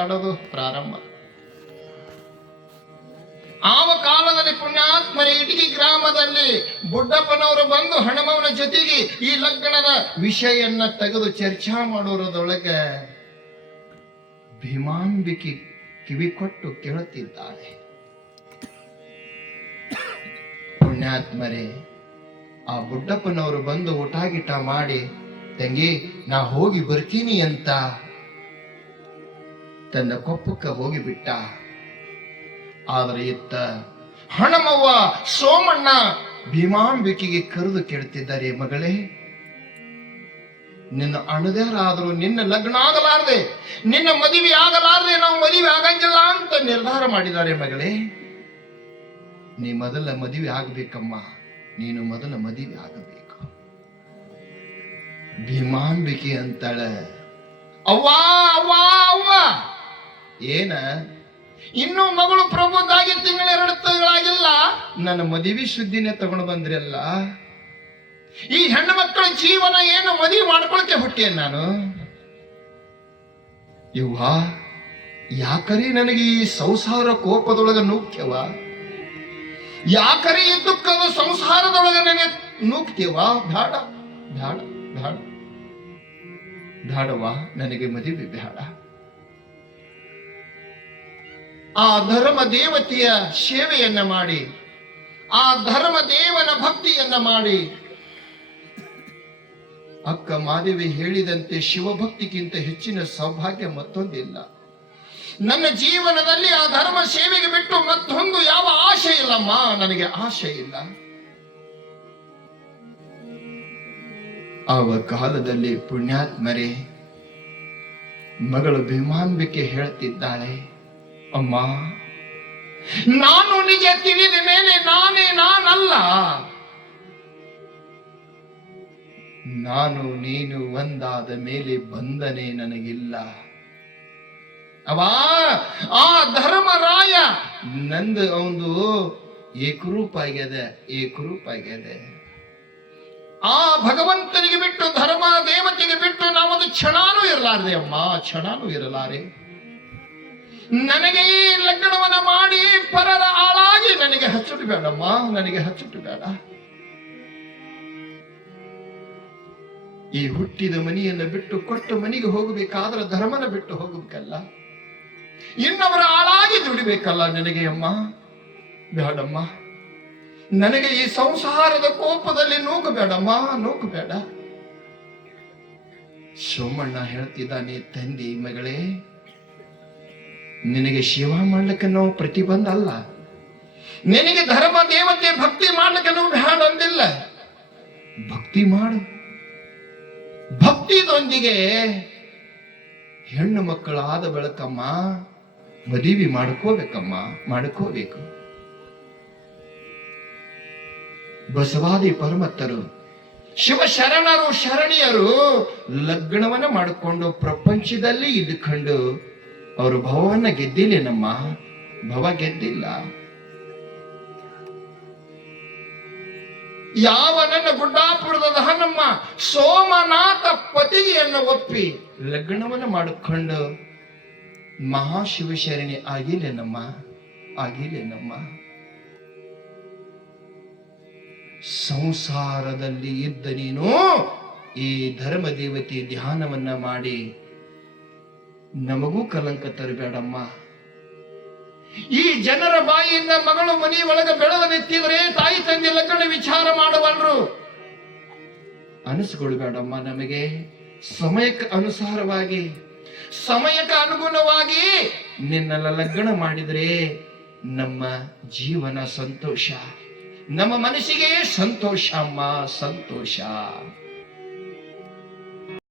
ಆಡೋದು ಪ್ರಾರಂಭ. ಆವ ಕಾಲದಲ್ಲಿ ಪುಣ್ಯಾತ್ಮರ ಇಟಗಿ ಗ್ರಾಮದಲ್ಲಿ ಬುಡ್ಡಪ್ಪನವರು ಬಂದು ಹಣಮವನ ಜೊತೆಗೆ ಈ ಲಗ್ನದ ವಿಷಯನ್ನ ತೆಗೆದು ಚರ್ಚಾ ಮಾಡೋರದೊಳಗೆ ಭೀಮಾಂಬಿಕೆ ಕಿವಿ ಕೊಟ್ಟು ಕೇಳುತ್ತಿದ್ದಾಳೆ. ಪುಣ್ಯಾತ್ಮರೇ, ಆ ಬುಡ್ಡಪ್ಪನವರು ಬಂದು ಊಟ ಗೀಟ ಮಾಡಿ, ತಂಗಿ ನಾ ಹೋಗಿ ಬರ್ತೀನಿ ಅಂತ ತನ್ನ ಕೊಪ್ಪಕ್ಕೆ ಹೋಗಿಬಿಟ್ಟ. ಆದರೆ ಇತ್ತ ಹಣಮವ್ವ ಸೋಮಣ್ಣ ಭೀಮಾಂಬಿಕೆಗೆ ಕರೆದು ಕೇಳ್ತಿದ್ದಾರೆ, ಮಗಳೇ, ನಿನ್ನ ಅಣದ್ಯಾರಾದರೂ ನಿನ್ನ ಲಗ್ನ ಆಗಲಾರದೆ, ನಿನ್ನ ಮದುವೆ ಆಗಲಾರದೆ ನಾವು ಮದುವೆ ಆಗಂಗಿಲ್ಲ ಅಂತ ನಿರ್ಧಾರ ಮಾಡಿದ್ದಾರೆ. ಮಗಳೇ, ನೀ ಮೊದಲ ಮದುವೆ ಆಗಬೇಕಮ್ಮ, ನೀನು ಮೊದಲ ಮದುವೆ ಆಗಬೇಕು. ಭೀಮಾಂಬಿಕೆ ಅಂತಾಳ, ಅವ್ವ ಅವ್ವ ಅವ್ವ, ಏನ ಇನ್ನು ಮಗಳು ಪ್ರಬೋಧಾಗಿ ತಿಂಗಳೆರಡು ತಿಂಗಳಾಗಿಲ್ಲ, ನನ್ನ ಮದುವೆ ಸುದ್ದಿನೇ ತಗೊಂಡು ಬಂದ್ರಲ್ಲ. ಈ ಹೆಣ್ಣು ಮಕ್ಕಳ ಜೀವನ ಏನು ಮದುವೆ ಮಾಡ್ಕೊಳಕ್ಕೆ ಹುಟ್ಟಿಯ ನಾನು? ಇವ್ವ, ಯಾಕರಿ ನನಗೆ ಈ ಸಂಸಾರ ಕೋಪದೊಳಗ ನೂಕ್ಯವ? ಯಾಕರಿ ಈ ದುಃಖದ ಸಂಸಾರದೊಳಗ ನನಗೆ ನೂಕ್ತಿವ? ಬೇಡ ಬೇಡ ಬೇಡ ಬೇಡವಾ, ನನಗೆ ಮದುವೆ ಬೇಡ. ಆ ಧರ್ಮ ದೇವತೆಯ ಸೇವೆಯನ್ನ ಮಾಡಿ, ಆ ಧರ್ಮ ದೇವನ ಭಕ್ತಿಯನ್ನ ಮಾಡಿ, ಅಕ್ಕ ಮಾದೇವಿ ಹೇಳಿದಂತೆ ಶಿವಭಕ್ತಿಗಿಂತ ಹೆಚ್ಚಿನ ಸೌಭಾಗ್ಯ ಮತ್ತೊಂದಿಲ್ಲ. ನನ್ನ ಜೀವನದಲ್ಲಿ ಆ ಧರ್ಮ ಸೇವೆಗೆ ಬಿಟ್ಟು ಮತ್ತೊಂದು ಯಾವ ಆಶೆ ಇಲ್ಲಮ್ಮ, ನನಗೆ ಆಶೆ ಇಲ್ಲ. ಆವ ಕಾಲದಲ್ಲಿ ಪುಣ್ಯಾತ್ಮರೇ, ಮಗಳು ಭೀಮಾಂಬಿಕೆ ಹೇಳ್ತಿದ್ದಾಳೆ, ಅಮ್ಮ, ನಾನು ನಿಜ ತಿಳಿದ ಮೇಲೆ ನಾನಲ್ಲ. ನಾನು ನೀನು ಒಂದಾದ ಮೇಲೆ ಬಂಧನೆ ನನಗಿಲ್ಲ. ಆ ಧರ್ಮರಾಯ ನಂದು ಒಂದು ಏಕರೂಪ ಆಗ್ಯದ. ಆ ಭಗವಂತನಿಗೆ ಬಿಟ್ಟು, ಧರ್ಮ ದೇವತೆಗೆ ಬಿಟ್ಟು ನಾವೊಂದು ಕ್ಷಣಾನೂ ಇರಲಾರದೆ ಅಮ್ಮ, ಕ್ಷಣಾನೂ ಇರಲಾರೆ. ನನಗೆ ಈ ಲಗ್ನವನ್ನ ಮಾಡಿ ಪರರ ಆಳಾಗಿ ನನಗೆ ಹಚ್ಚುಟ್ಟು ಬೇಡಮ್ಮ, ನನಗೆ ಹಚ್ಚುಟ್ಟು ಬೇಡ. ಈ ಹುಟ್ಟಿದ ಮನೆಯನ್ನು ಬಿಟ್ಟು ಕೊಟ್ಟ ಮನೆಗೆ ಹೋಗಬೇಕಾದ್ರೆ ಧರ್ಮನ ಬಿಟ್ಟು ಹೋಗಬೇಕಲ್ಲ, ಇನ್ನವರ ಆಳಾಗಿ ದುಡಿಬೇಕಲ್ಲ. ನನಗೆ ಅಮ್ಮ ಬೇಡಮ್ಮ, ನನಗೆ ಈ ಸಂಸಾರದ ಕೋಪದಲ್ಲಿ ನೂಕಬೇಡಮ್ಮ, ನೂಕಬೇಡ. ಸೋಮಣ್ಣ ಹೇಳ್ತಿದ್ದಾನೆ, ತಂದಿ ಮಗಳೇ, ನಿನಗೆ ಸೇವಾ ಮಾಡ್ಲಿಕ್ಕೆ ನಾವು ಪ್ರತಿಬಂಧ ಅಲ್ಲ, ನಿನಗೆ ಧರ್ಮ ದೇವತೆ ಭಕ್ತಿ ಮಾಡ್ಲಿಕ್ಕೆ ನಾವು ಬೇಡ ಅಂದಿಲ್ಲ. ಭಕ್ತಿ ಮಾಡು, ಭಕ್ತಿದೊಂದಿಗೆ ಹೆಣ್ಣು ಮಕ್ಕಳಾದ ಬೆಳಕಮ್ಮ ಮದುವೆ ಮಾಡ್ಕೋಬೇಕಮ್ಮ, ಮಾಡ್ಕೋಬೇಕು. ಬಸವಾದಿ ಪರಮತ್ತರು, ಶಿವಶರಣರು, ಶರಣಿಯರು ಲಗ್ನವನ್ನ ಮಾಡಿಕೊಂಡು ಪ್ರಪಂಚದಲ್ಲಿ ಇದ್ದುಕೊಂಡು ಅವರು ಭವವನ್ನ ಗೆದ್ದಿಲ್ಲೇನಮ್ಮ, ಭವ ಗೆದ್ದಿಲ್ಲ. ಯಾವ ನನ್ನ ಗುಡ್ಡಾಪುರದ ದಹನಮ್ಮ ಸೋಮನಾಥ ಪತಿಯನ್ನು ಒಪ್ಪಿ ಲಗ್ನವನ್ನು ಮಾಡಿಕೊಂಡು ಮಹಾಶಿವಶರಣಿ ಆಗಿಲ್ಲೇನಮ್ಮ, ಆಗಿಲ್ಲೇನಮ್ಮ. ಸಂಸಾರದಲ್ಲಿ ಇದ್ದ ನೀನು ಈ ಧರ್ಮ ದೇವತೆ ಧ್ಯಾನವನ್ನ ಮಾಡಿ ನಮಗೂ ಕಲಂಕ ತರಬೇಡಮ್ಮ. ಈ ಜನರ ಬಾಯಿಯಿಂದ ಮಗಳು ಮನೆ ಒಳಗೆ ಬೆಳೆದ ನೆತ್ತಿದ್ರೆ ತಾಯಿ ತಂದೆ ಲಗ್ನ ವಿಚಾರ ಮಾಡಬಲ್ರು ಅನಿಸ್ಕೊಳ್ಬೇಡಮ್ಮ. ನಮಗೆ ಸಮಯಕ್ಕೆ ಅನುಸಾರವಾಗಿ, ಸಮಯಕ್ಕೆ ಅನುಗುಣವಾಗಿ ನಿನ್ನೆಲ್ಲ ಲಗ್ನ ಮಾಡಿದ್ರೆ ನಮ್ಮ ಜೀವನ ಸಂತೋಷ, ನಮ್ಮ ಮನಸ್ಸಿಗೆ ಸಂತೋಷ ಅಮ್ಮ, ಸಂತೋಷ.